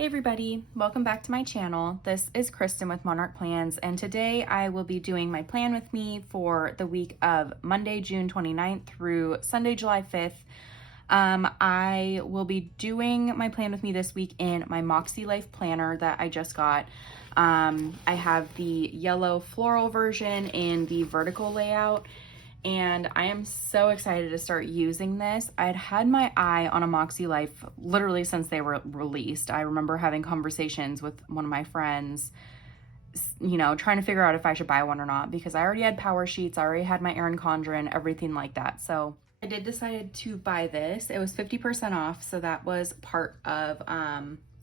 Hey everybody, welcome back to my channel. This is Kristen with Monarch Plans, and today I will be doing my plan with me for the week of Monday, June 29th through Sunday, July 5th. I will be doing my plan with me this week in my MäkseLife planner that I just got. I have the yellow floral version in the vertical layout, and I am so excited to start using this. I'd had my eye on a MäkseLife literally since they were released. I remember having conversations with one of my friends, trying to figure out if I should buy one or not, because I already had power sheets, I already had my Erin Condren, everything like that. So I did decide to buy this. It was 50% off, so that was part of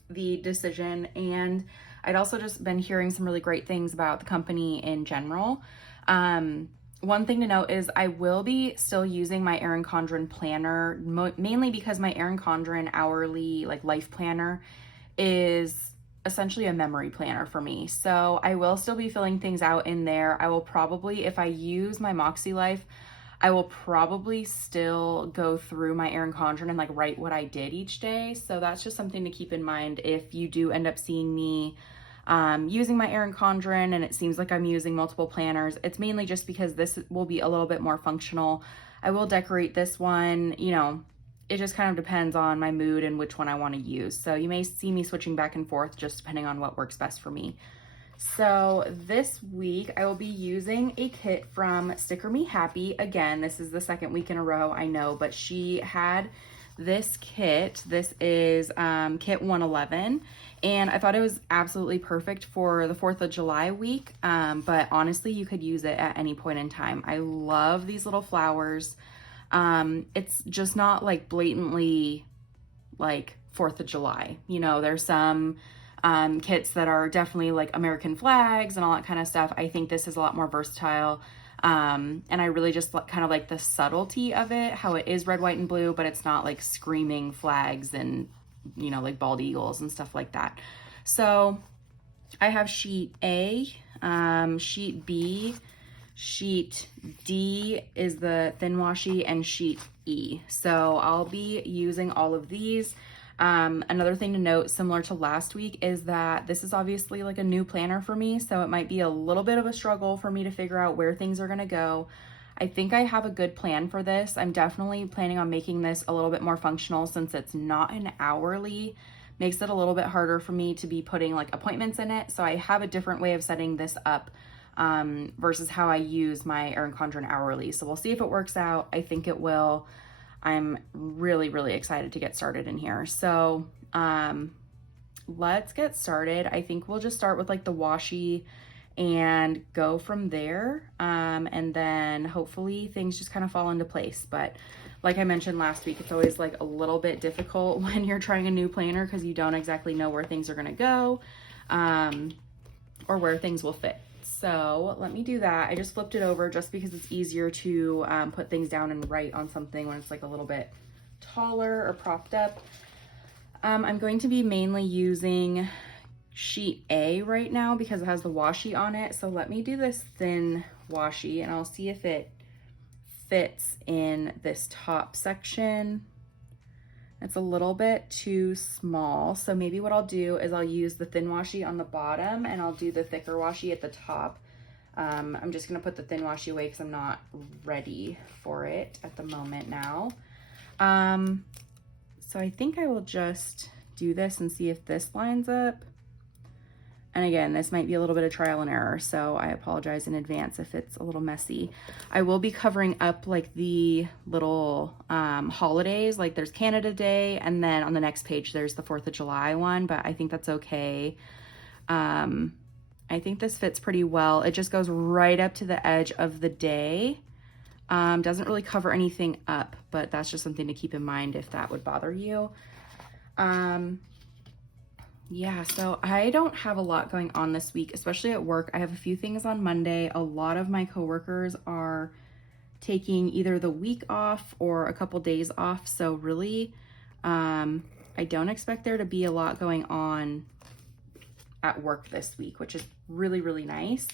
the decision. And I'd also just been hearing some really great things about the company in general. One thing to note is I will be still using my Erin Condren planner, mainly because my Erin Condren hourly life planner is essentially a memory planner for me. So I will still be filling things out in there. I will probably, if I use my MäkseLife, I will probably still go through my Erin Condren and write what I did each day. So that's just something to keep in mind if you do end up seeing me using my Erin Condren and it seems like I'm using multiple planners. It's mainly just because this will be a little bit more functional. I will decorate this one, it just kind of depends on my mood and which one I want to use. So you may see me switching back and forth just depending on what works best for me. So this week I will be using a kit from Sticker Me Happy. Again, this is the second week in a row, I know, but she had this kit. This is kit 111, and I thought it was absolutely perfect for the 4th of July week, but honestly you could use it at any point in time. I love these little flowers. It's just not blatantly 4th of July. There's some kits that are definitely American flags and all that kind of stuff. I think this is a lot more versatile. And I really just kind of like the subtlety of it, how it is red, white, and blue, but it's not screaming flags and, bald eagles and stuff like that. So I have sheet A, sheet B, sheet D is the thin washi, and sheet E. So I'll be using all of these. Another thing to note, similar to last week, is that this is obviously a new planner for me, so it might be a little bit of a struggle for me to figure out where things are going to go. I think I have a good plan for this. I'm definitely planning on making this a little bit more functional since it's not an hourly. Makes it a little bit harder for me to be putting appointments in it, so I have a different way of setting this up versus how I use my Erin Condren hourly. So we'll see if it works out. I think it will. I'm really, really excited to get started in here. So let's get started. I think we'll just start with the washi and go from there. And then hopefully things just kind of fall into place. But like I mentioned last week, it's always a little bit difficult when you're trying a new planner because you don't exactly know where things are going to go or where things will fit. So let me do that. I just flipped it over just because it's easier to put things down and write on something when it's a little bit taller or propped up. I'm going to be mainly using sheet A right now because it has the washi on it. So let me do this thin washi and I'll see if it fits in this top section. It's a little bit too small. So maybe what I'll do is I'll use the thin washi on the bottom and I'll do the thicker washi at the top. I'm just gonna put the thin washi away because I'm not ready for it at the moment now. So I think I will just do this and see if this lines up. And again, this might be a little bit of trial and error, so I apologize in advance if it's a little messy. I will be covering up the little holidays, there's Canada Day, and then on the next page there's the 4th of July one, but I think that's okay. I think this fits pretty well. It just goes right up to the edge of the day. Doesn't really cover anything up, but that's just something to keep in mind if that would bother you. Yeah, so I don't have a lot going on this week, especially at work. I have a few things on Monday. A lot of my coworkers are taking either the week off or a couple days off. So really, I don't expect there to be a lot going on at work this week, which is really, really nice.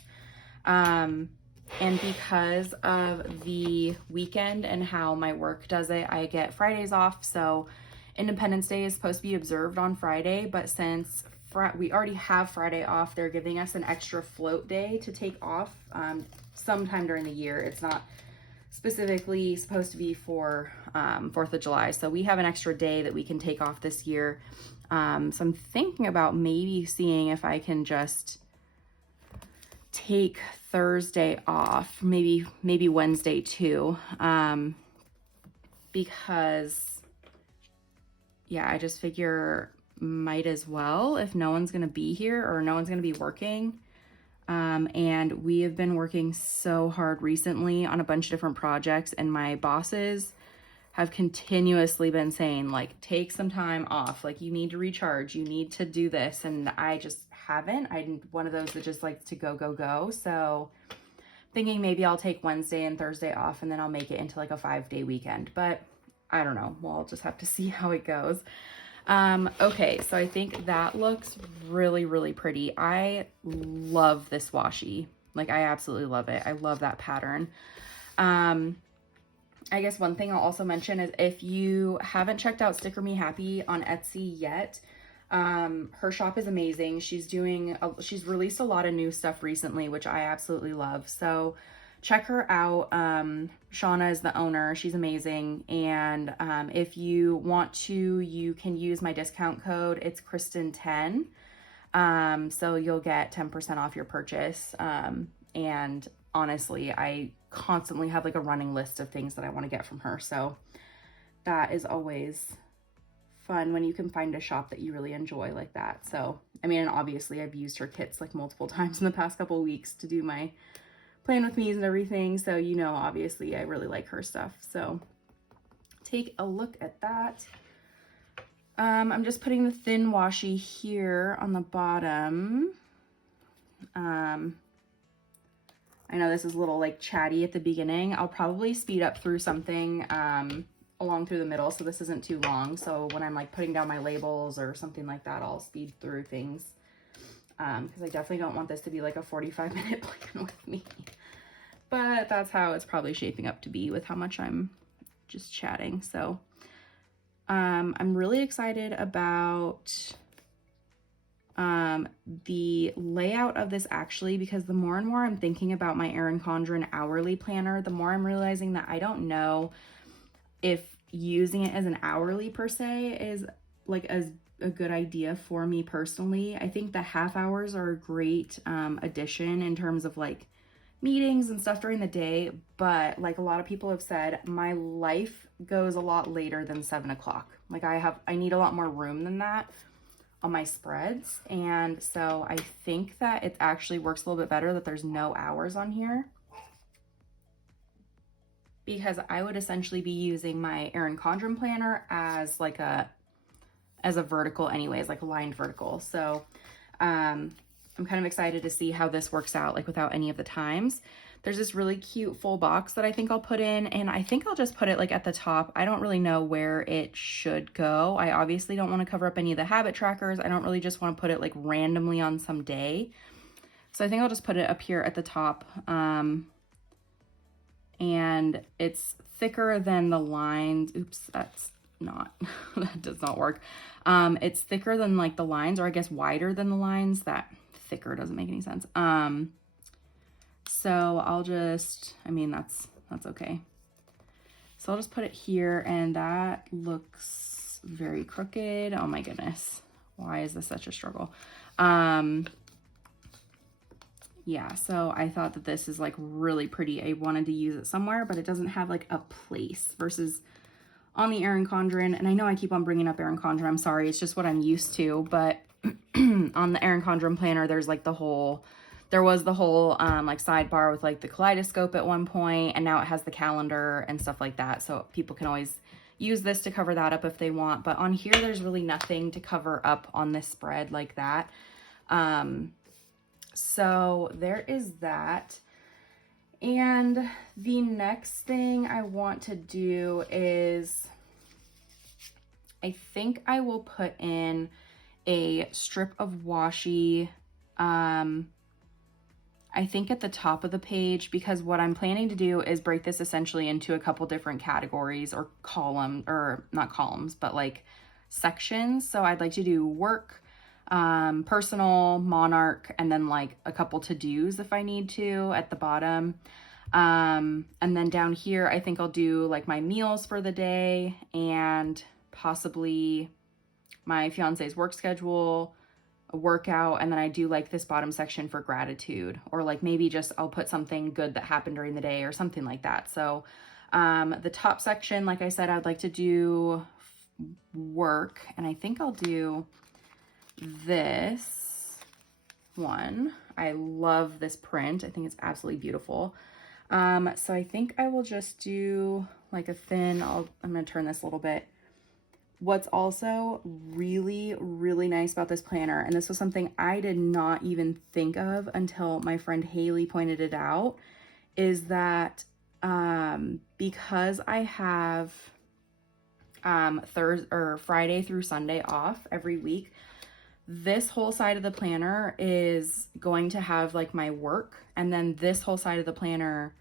And because of the weekend and how my work does it, I get Fridays off. So Independence Day is supposed to be observed on Friday, but since we already have Friday off, they're giving us an extra float day to take off sometime during the year. It's not specifically supposed to be for 4th of July. So we have an extra day that we can take off this year. So I'm thinking about maybe seeing if I can just take Thursday off, maybe Wednesday too, because yeah, I just figure might as well if no one's gonna be here or no one's gonna be working. And we have been working so hard recently on a bunch of different projects, and my bosses have continuously been saying, like, take some time off, like you need to recharge, you need to do this, and I just haven't. I'm one of those that just likes to go. So thinking maybe I'll take Wednesday and Thursday off, and then I'll make it into like a 5-day weekend, but I don't know. We'll just have to see how it goes. Okay, so I think that looks really, really pretty. I love this washi. Like, I absolutely love it. I love that pattern. I guess one thing I'll also mention is if you haven't checked out Sticker Me Happy on Etsy yet, her shop is amazing. She's released a lot of new stuff recently, which I absolutely love. So check her out. Shauna is the owner. She's amazing. And if you want to, you can use my discount code. It's Kristen10. So you'll get 10% off your purchase. And honestly, I constantly have like a running list of things that I want to get from her. So that is always fun when you can find a shop that you really enjoy like that. So, I mean, and obviously I've used her kits like multiple times in the past couple of weeks to do my plan with me's and everything. So, you know, obviously I really like her stuff. So take a look at that. I'm just putting the thin washi here on the bottom. I know this is a little like chatty at the beginning. I'll probably speed up through something along through the middle so this isn't too long. So when I'm like putting down my labels or something like that, I'll speed through things. Because I definitely don't want this to be like a 45-minute plan with me. But that's how it's probably shaping up to be with how much I'm just chatting. So I'm really excited about the layout of this actually, because the more and more I'm thinking about my Erin Condren hourly planner, the more I'm realizing that I don't know if using it as an hourly per se is like a good idea for me personally. I think the half hours are a great addition in terms of like meetings and stuff during the day, but like a lot of people have said, my life goes a lot later than 7 o'clock. Like I need a lot more room than that on my spreads, and so I think that it actually works a little bit better that there's no hours on here, because I would essentially be using my Erin Condren planner as like a vertical anyways, like a lined vertical. So I'm kind of excited to see how this works out, like without any of the times. There's this really cute full box that I think I'll put in, and I think I'll just put it like at the top. I don't really know where it should go. I obviously don't want to cover up any of the habit trackers. I don't really just want to put it like randomly on some day. So I think I'll just put it up here at the top. And it's thicker than the lines. Oops, that's not, that does not work. It's thicker than like the lines, or I guess wider than the lines. That thicker doesn't make any sense. So I'll just, I mean, that's okay. So I'll just put it here, and that looks very crooked. Oh my goodness. Why is this such a struggle? Yeah, so I thought that this is like really pretty. I wanted to use it somewhere, but it doesn't have like a place versus on the Erin Condren. And I know I keep on bringing up Erin Condren. I'm sorry. It's just what I'm used to. But on the Erin Condren planner, there's like there was the whole like sidebar with like the kaleidoscope at one point, and now it has the calendar and stuff like that. So people can always use this to cover that up if they want. But on here, there's really nothing to cover up on this spread like that. So there is that. And the next thing I want to do is, I think I will put in a strip of washi, I think at the top of the page, because what I'm planning to do is break this essentially into a couple different categories or not columns, but like sections. So I'd like to do work, personal, monarch, and then like a couple to-dos if I need to at the bottom. And then down here, I think I'll do like my meals for the day and possibly my fiance's work schedule, a workout, and then I do like this bottom section for gratitude, or like maybe just I'll put something good that happened during the day or something like that. So the top section, like I said, I'd like to do work, and I think I'll do this one. I love this print. I think it's absolutely beautiful. So I think I will just do like a thin, I'm going to turn this a little bit. What's also really, really nice about this planner, and this was something I did not even think of until my friend Haley pointed it out, is that because I have Thursday or Friday through Sunday off every week, this whole side of the planner is going to have like my work, and then this whole side of the planner,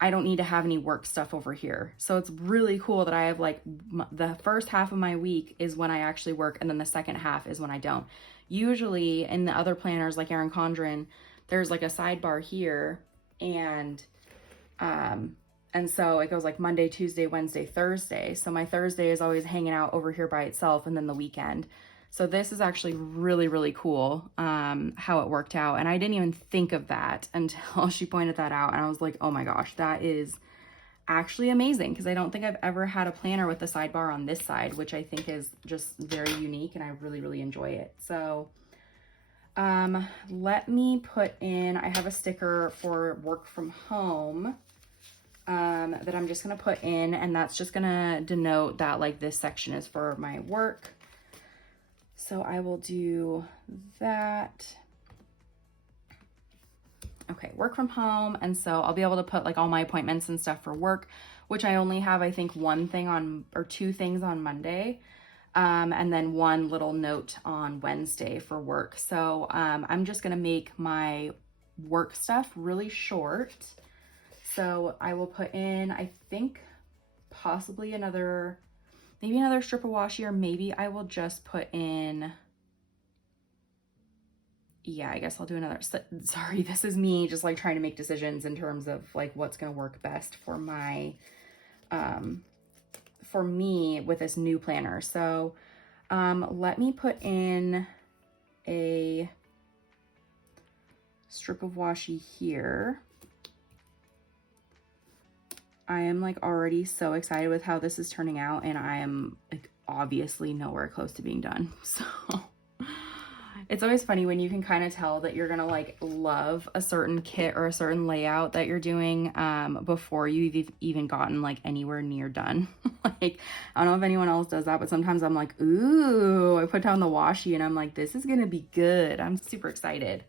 I don't need to have any work stuff over here. So it's really cool that I have like the first half of my week is when I actually work, and then the second half is when I don't. Usually in the other planners like Erin Condren, there's like a sidebar here, and so it goes like Monday, Tuesday, Wednesday, Thursday. So my Thursday is always hanging out over here by itself, and then the weekend. So this is actually really, really cool how it worked out. And I didn't even think of that until she pointed that out. And I was like, oh my gosh, that is actually amazing, because I don't think I've ever had a planner with the sidebar on this side, which I think is just very unique, and I really, really enjoy it. So let me put in, I have a sticker for work from home that I'm just going to put in, and that's just going to denote that like this section is for my work. So I will do that. Okay, work from home. And so I'll be able to put like all my appointments and stuff for work, which I only have, I think, one thing on, or two things on Monday. And then one little note on Wednesday for work. So I'm just going to make my work stuff really short. So I will put in, I think, possibly maybe another strip of washi, or maybe I will just put in, yeah, I guess I'll do another, sorry, this is me just like trying to make decisions in terms of like what's going to work best for my, for me with this new planner. So let me put in a strip of washi here. I am like already so excited with how this is turning out, and I am like obviously nowhere close to being done. So it's always funny when you can kind of tell that you're gonna like love a certain kit or a certain layout that you're doing before you've even gotten like anywhere near done. Like, I don't know if anyone else does that, but sometimes I'm like, ooh, I put down the washi and I'm like, this is gonna be good. I'm super excited.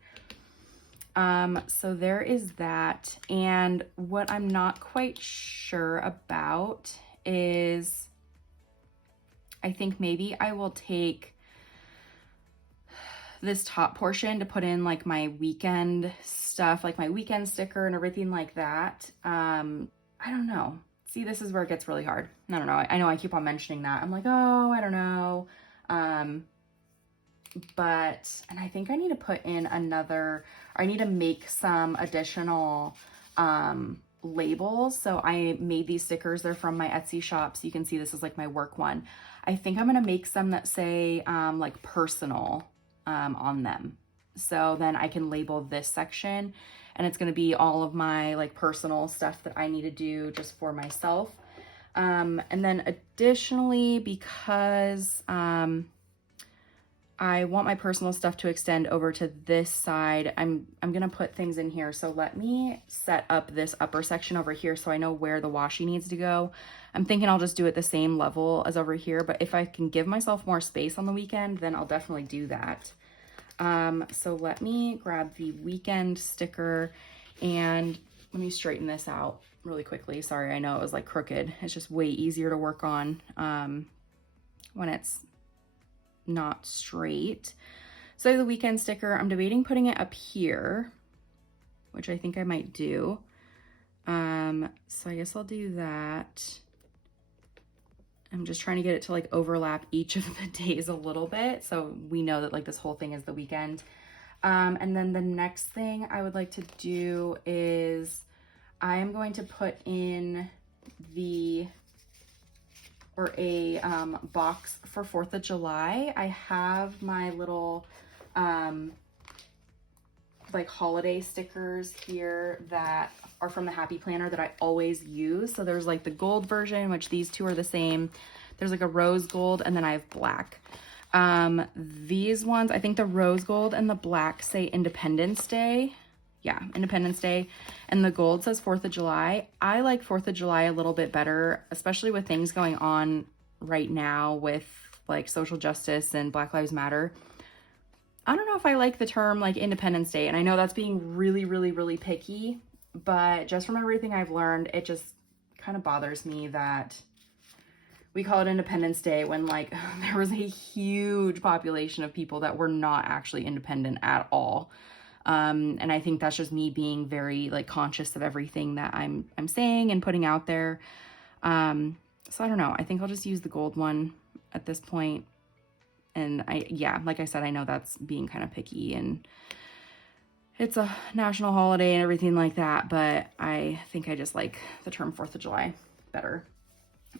So there is that. And what I'm not quite sure about is, I think maybe I will take this top portion to put in like my weekend stuff, like my weekend sticker and everything like that. I don't know. See, this is where it gets really hard. I don't know. I know I keep on mentioning that. I'm like, oh, I don't know. And I think I need to put in I need to make some additional labels. So I made these stickers. They're from my Etsy shop. So you can see this is like my work one. I think I'm going to make some that say like personal on them. So then I can label this section, and it's going to be all of my like personal stuff that I need to do just for myself. And then additionally, because I want my personal stuff to extend over to this side, I'm gonna put things in here. So let me set up this upper section over here so I know where the washi needs to go. I'm thinking I'll just do it the same level as over here, but if I can give myself more space on the weekend, then I'll definitely do that. So let me grab the weekend sticker, and let me straighten this out really quickly. Sorry, I know it was like crooked. It's just way easier to work on when it's not straight. So the weekend sticker, I'm debating putting it up here, which I think I might do. So I guess I'll do that. I'm just trying to get it to like overlap each of the days a little bit, so we know that like this whole thing is the weekend. And then the next thing I would like to do is I am going to put in a box for 4th of July. I have my little like holiday stickers here that are from the Happy Planner that I always use. So there's like the gold version, which these two are the same. There's like a rose gold, and then I have black. These ones, I think the rose gold and the black say Independence Day. Yeah, Independence Day. And the gold says 4th of July. I like 4th of July a little bit better, especially with things going on right now with like social justice and Black Lives Matter. I don't know if I like the term like Independence Day, and I know that's being really, really, really picky, but just from everything I've learned, it just kind of bothers me that we call it Independence Day when like there was a huge population of people that were not actually independent at all. And I think that's just me being very like conscious of everything that I'm saying and putting out there. So I don't know. I think I'll just use the gold one at this point. And yeah, like I said, I know that's being kind of picky and it's a national holiday and everything like that, but I think I just like the term 4th of July better.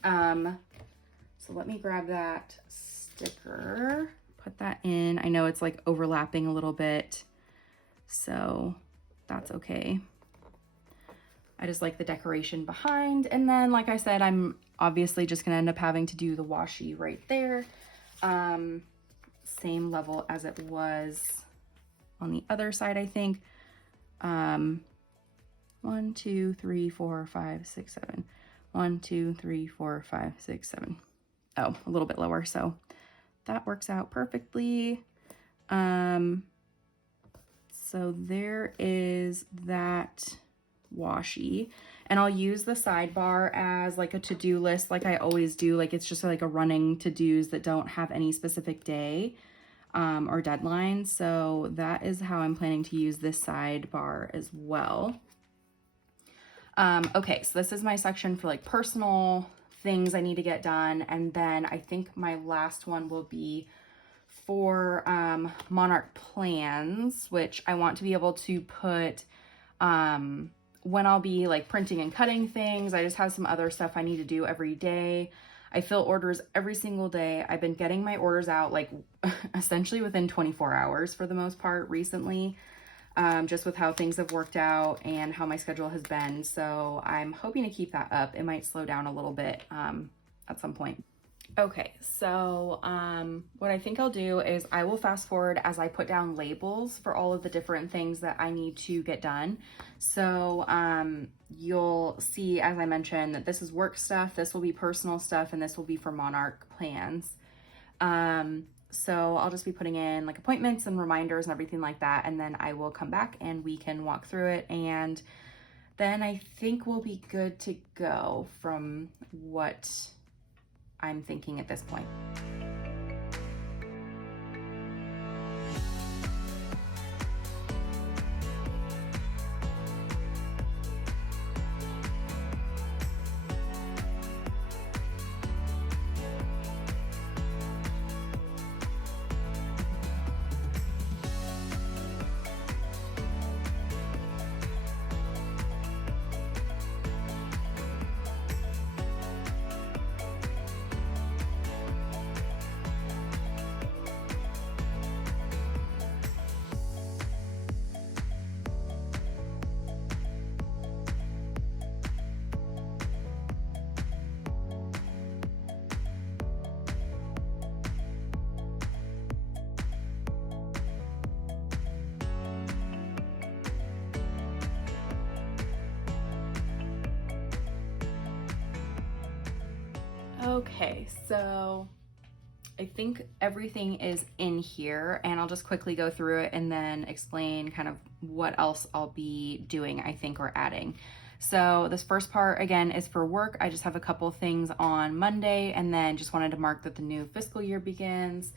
So let me grab that sticker, put that in. I know it's like overlapping a little bit, so that's okay. I just like the decoration behind. And then, like I said, I'm obviously just gonna end up having to do the washi right there. Same level as it was on the other side, I think. 1, 2, 3, 4, 5, 6, 7. 1, 2, 3, 4, 5, 6, 7. Oh, a little bit lower, so that works out perfectly. So there is that washi, and I'll use the sidebar as like a to-do list like I always do. Like it's just like a running to-dos that don't have any specific day or deadline. So that is how I'm planning to use this sidebar as well. Okay, so this is my section for like personal things I need to get done. And then I think my last one will be for Monarch plans, which I want to be able to put when I'll be like printing and cutting things. I just have some other stuff I need to do every day. I fill orders every single day. I've been getting my orders out like essentially within 24 hours for the most part recently, just with how things have worked out and how my schedule has been. So I'm hoping to keep that up. It might slow down a little bit at some point. Okay, so what I think I'll do is I will fast forward as I put down labels for all of the different things that I need to get done. So you'll see, as I mentioned, that this is work stuff, this will be personal stuff, and this will be for Monarch plans. So I'll just be putting in like appointments and reminders and everything like that, and then I will come back and we can walk through it, and then I think we'll be good to go from what I'm thinking at this point. Okay, so I think everything is in here, and I'll just quickly go through it and then explain kind of what else I'll be doing, I think, or adding. So this first part, again, is for work. I just have a couple things on Monday, and then just wanted to mark that the new fiscal year begins.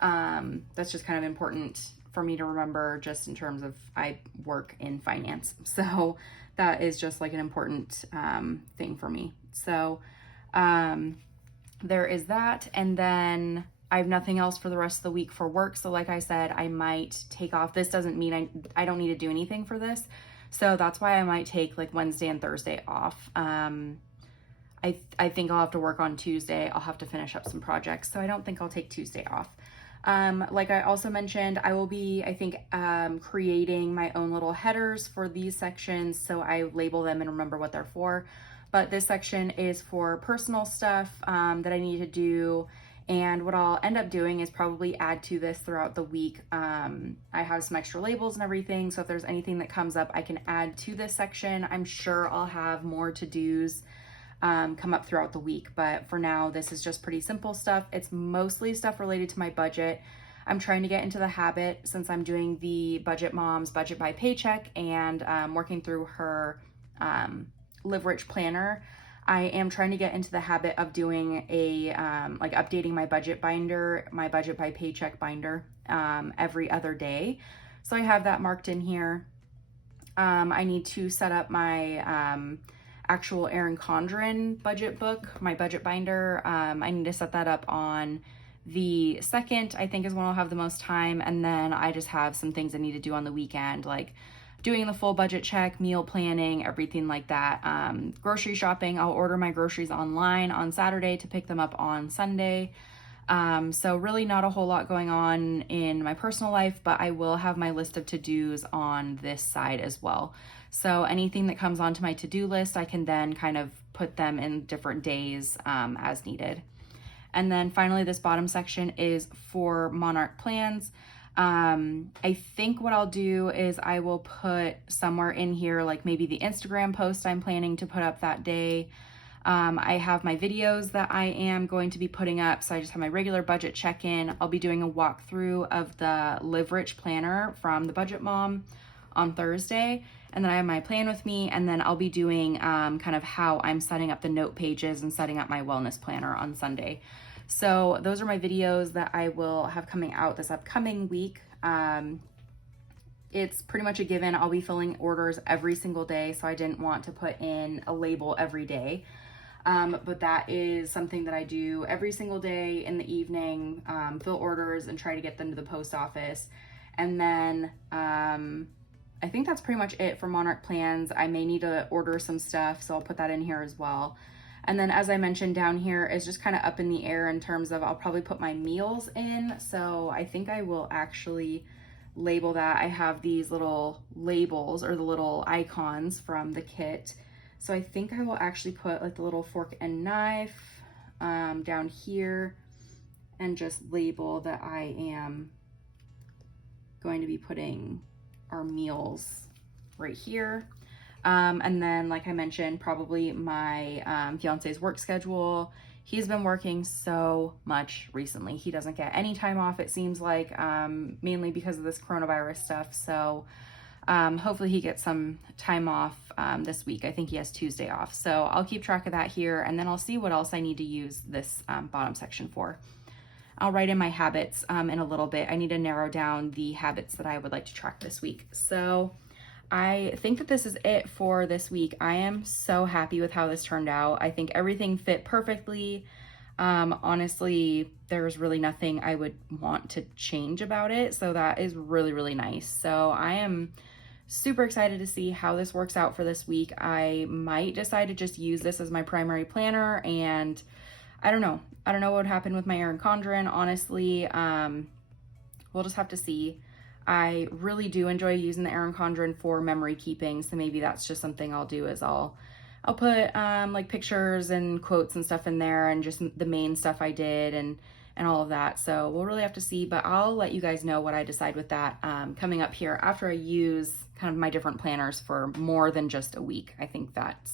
That's just kind of important for me to remember, just in terms of I work in finance. So that is just like an important thing for me. So there is that. And then I have nothing else for the rest of the week for work. So like I said, I might take off. This doesn't mean I don't need to do anything for this. So that's why I might take like Wednesday and Thursday off. I think I'll have to work on Tuesday. I'll have to finish up some projects. So I don't think I'll take Tuesday off. Like I also mentioned, I will be, I think, creating my own little headers for these sections. So I label them and remember what they're for. But this section is for personal stuff that I need to do. And what I'll end up doing is probably add to this throughout the week. I have some extra labels and everything. So if there's anything that comes up, I can add to this section. I'm sure I'll have more to-dos come up throughout the week. But for now, this is just pretty simple stuff. It's mostly stuff related to my budget. I'm trying to get into the habit, since I'm doing the Budget Mom's Budget by Paycheck and working through her Live Rich planner. I am trying to get into the habit of doing a, like updating my budget binder, my Budget by Paycheck binder every other day. So I have that marked in here. I need to set up my actual Erin Condren budget book, my budget binder. I need to set that up on the 2nd, I think is when I'll have the most time. And then I just have some things I need to do on the weekend, like doing the full budget check, meal planning, everything like that. Grocery shopping, I'll order my groceries online on Saturday to pick them up on Sunday. So really not a whole lot going on in my personal life, but I will have my list of to-dos on this side as well. So anything that comes onto my to-do list, I can then kind of put them in different days as needed. And then finally, this bottom section is for Monarch plans. I think what I'll do is I will put somewhere in here, like maybe the Instagram post I'm planning to put up that day. I have my videos that I am going to be putting up. So I just have my regular budget check-in. I'll be doing a walkthrough of the Live Rich planner from the Budget Mom on Thursday. And then I have my plan with me, and then I'll be doing kind of how I'm setting up the note pages and setting up my wellness planner on Sunday. So those are my videos that I will have coming out this upcoming week. It's pretty much a given. I'll be filling orders every single day, so I didn't want to put in a label every day. But that is something that I do every single day in the evening, fill orders and try to get them to the post office. And then I think that's pretty much it for Monarch plans. I may need to order some stuff, so I'll put that in here as well. And then as I mentioned, down here is just kind of up in the air in terms of I'll probably put my meals in. So I think I will actually label that. I have these little labels, or the little icons from the kit. So I think I will actually put like the little fork and knife down here, and just label that I am going to be putting our meals right here. And then, like I mentioned, probably my fiance's work schedule. He's been working so much recently. He doesn't get any time off, it seems like, mainly because of this coronavirus stuff. So hopefully he gets some time off this week. I think he has Tuesday off. So I'll keep track of that here, and then I'll see what else I need to use this bottom section for. I'll write in my habits in a little bit. I need to narrow down the habits that I would like to track this week. So I think that this is it for this week. I am so happy with how this turned out. I think everything fit perfectly. Honestly, there's really nothing I would want to change about it. So that is really, really nice. So I am super excited to see how this works out for this week. I might decide to just use this as my primary planner, and I don't know. I don't know what would happen with my Erin Condren, honestly. We'll just have to see. I really do enjoy using the Erin Condren for memory keeping, so maybe that's just something I'll do, is I'll put like pictures and quotes and stuff in there, and just the main stuff I did and all of that. So we'll really have to see, but I'll let you guys know what I decide with that coming up here after I use kind of my different planners for more than just a week. I think that's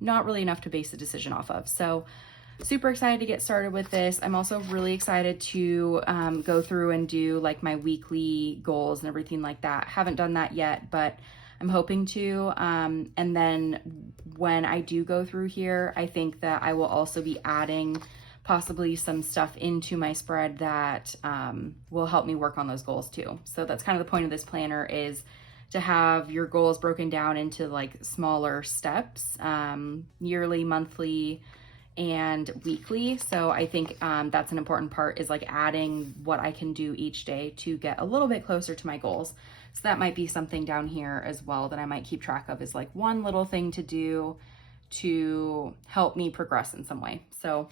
not really enough to base a decision off of. So super excited to get started with this. I'm also really excited to go through and do like my weekly goals and everything like that. Haven't done that yet, but I'm hoping to. And then when I do go through here, I think that I will also be adding possibly some stuff into my spread that will help me work on those goals too. So that's kind of the point of this planner, is to have your goals broken down into like smaller steps, yearly, monthly, and weekly. So I think that's an important part, is like adding what I can do each day to get a little bit closer to my goals. So that might be something down here as well that I might keep track of, is like one little thing to do to help me progress in some way. So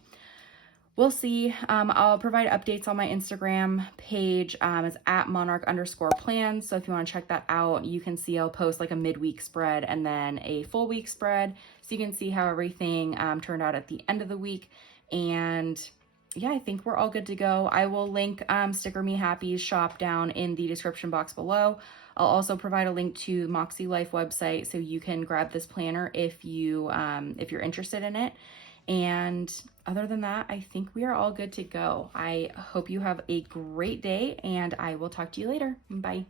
we'll see. I'll provide updates on my Instagram page. It's at monarch_plans. So if you want to check that out, you can see I'll post like a midweek spread and then a full week spread. So you can see how everything turned out at the end of the week. And yeah, I think we're all good to go. I will link Sticker Me Happy's shop down in the description box below. I'll also provide a link to MäkseLife website so you can grab this planner if you're interested in it. And other than that, I think we are all good to go. I hope you have a great day, and I will talk to you later. Bye.